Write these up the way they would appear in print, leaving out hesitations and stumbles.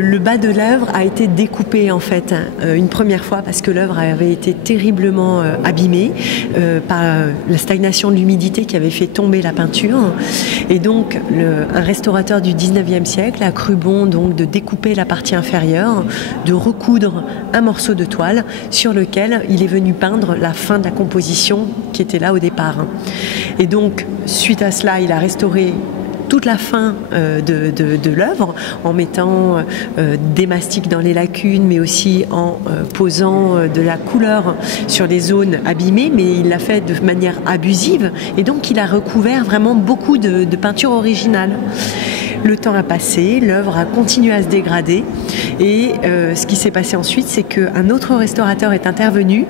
Le bas de l'œuvre a été découpé en fait une première fois parce que l'œuvre avait été terriblement abîmée par la stagnation de l'humidité qui avait fait tomber la peinture. Et donc un restaurateur du 19e siècle a cru bon donc de découper la partie inférieure, de recoudre un morceau de toile sur lequel il est venu peindre la fin de la composition qui était là au départ. Et donc suite à cela, il a restauré toute la fin de l'œuvre en mettant des mastiques dans les lacunes, mais aussi en posant de la couleur sur les zones abîmées, mais il l'a fait de manière abusive et donc il a recouvert vraiment beaucoup de peinture originale. Le temps a passé, l'œuvre a continué à se dégrader et ce qui s'est passé ensuite, c'est qu'un autre restaurateur est intervenu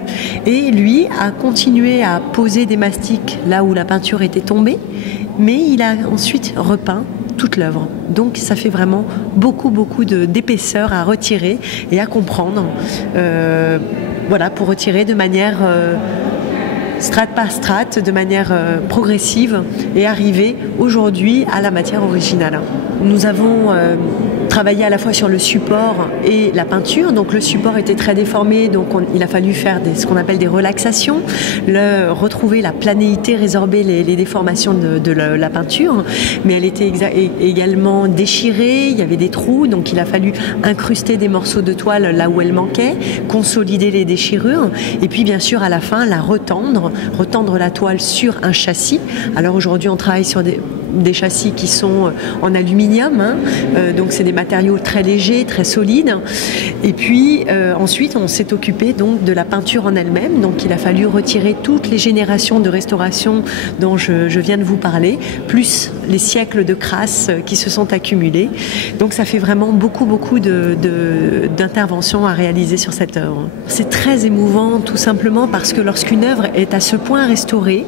et lui a continué à poser des mastiques là où la peinture était tombée, mais il a ensuite repeint toute l'œuvre. Donc ça fait vraiment beaucoup d'épaisseur à retirer et à comprendre. Voilà, pour retirer de manière strate par strate, de manière progressive et arriver aujourd'hui à la matière originale. Nous avons travaillé à la fois sur le support et la peinture. Donc le support était très déformé, donc il a fallu faire ce qu'on appelle des relaxations, retrouver la planéité, résorber les déformations de la peinture. Mais elle était également déchirée, il y avait des trous, donc il a fallu incruster des morceaux de toile là où elle manquait, consolider les déchirures et puis bien sûr à la fin la retendre la toile sur un châssis. Alors aujourd'hui on travaille sur des châssis qui sont en aluminium, donc c'est des matériaux très légers, très solides. Et puis ensuite on s'est occupé donc de la peinture en elle-même, donc il a fallu retirer toutes les générations de restauration dont je viens de vous parler, plus les siècles de crasse qui se sont accumulés. Donc ça fait vraiment beaucoup d'interventions à réaliser sur cette œuvre. C'est très émouvant tout simplement parce que lorsqu'une œuvre est à ce point restaurée,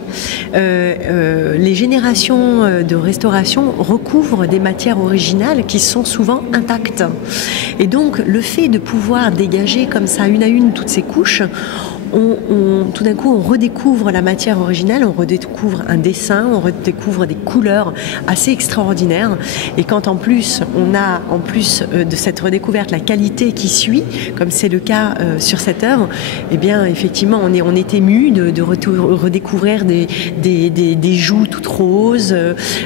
les générations de restauration recouvrent des matières originales qui sont souvent intactes. Et donc le fait de pouvoir dégager comme ça une à une toutes ces couches, tout d'un coup on redécouvre la matière originale, on redécouvre un dessin, on redécouvre des couleurs assez extraordinaires. Et quand en plus on a en plus de cette redécouverte la qualité qui suit, comme c'est le cas sur cette œuvre, eh bien effectivement on est ému de redécouvrir des joues toutes roses,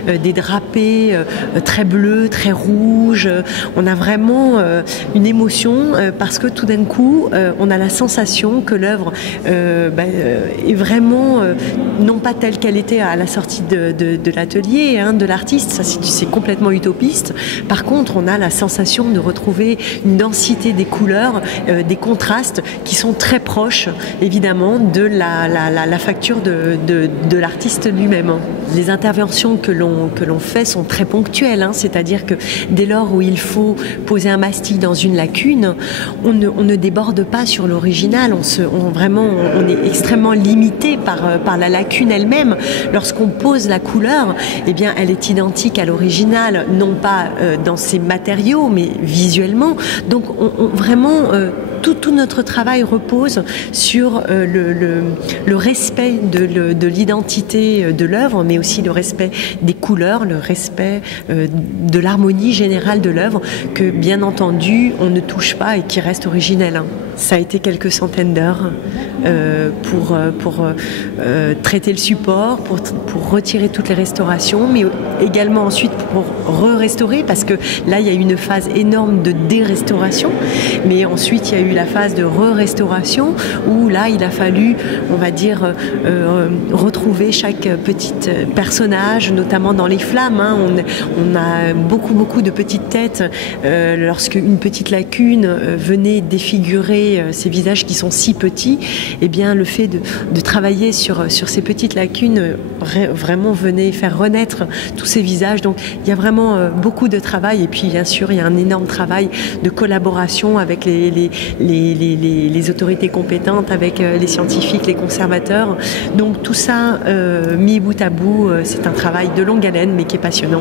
des drapés très bleus, très rouges. On a vraiment une émotion parce que tout d'un coup on a la sensation que l'œuvre est vraiment non pas telle qu'elle était à la sortie de l'atelier de l'artiste, ça c'est complètement utopiste. Par contre on a la sensation de retrouver une densité des couleurs, des contrastes qui sont très proches évidemment de la facture de l'artiste lui-même. Les interventions que l'on fait sont très ponctuelles, c'est-à-dire que dès lors où il faut poser un mastic dans une lacune, on ne déborde pas sur l'original, on est extrêmement limité par la lacune elle-même. Lorsqu'on pose la couleur, eh bien, elle est identique à l'original, non pas dans ses matériaux, mais visuellement. Donc, vraiment, tout notre travail repose sur le respect de l'identité de l'œuvre, mais aussi le respect des couleurs, le respect de l'harmonie générale de l'œuvre, que bien entendu, on ne touche pas et qui reste originel. Ça a été quelques centaines d'heures pour traiter le support, pour retirer toutes les restaurations, mais également ensuite pour re-restaurer, parce que là il y a eu une phase énorme de dérestauration, mais ensuite il y a eu la phase de re-restauration où là il a fallu, on va dire, retrouver chaque petit personnage, notamment dans les flammes. On a beaucoup de petites têtes lorsque une petite lacune venait défigurer ces visages qui sont si petits. Eh bien le fait de travailler sur ces petites lacunes vraiment venait faire renaître tous ces visages. Donc il y a vraiment beaucoup de travail, et puis bien sûr il y a un énorme travail de collaboration avec les autorités compétentes, avec les scientifiques, les conservateurs. Donc tout ça mis bout à bout, c'est un travail de longue haleine mais qui est passionnant.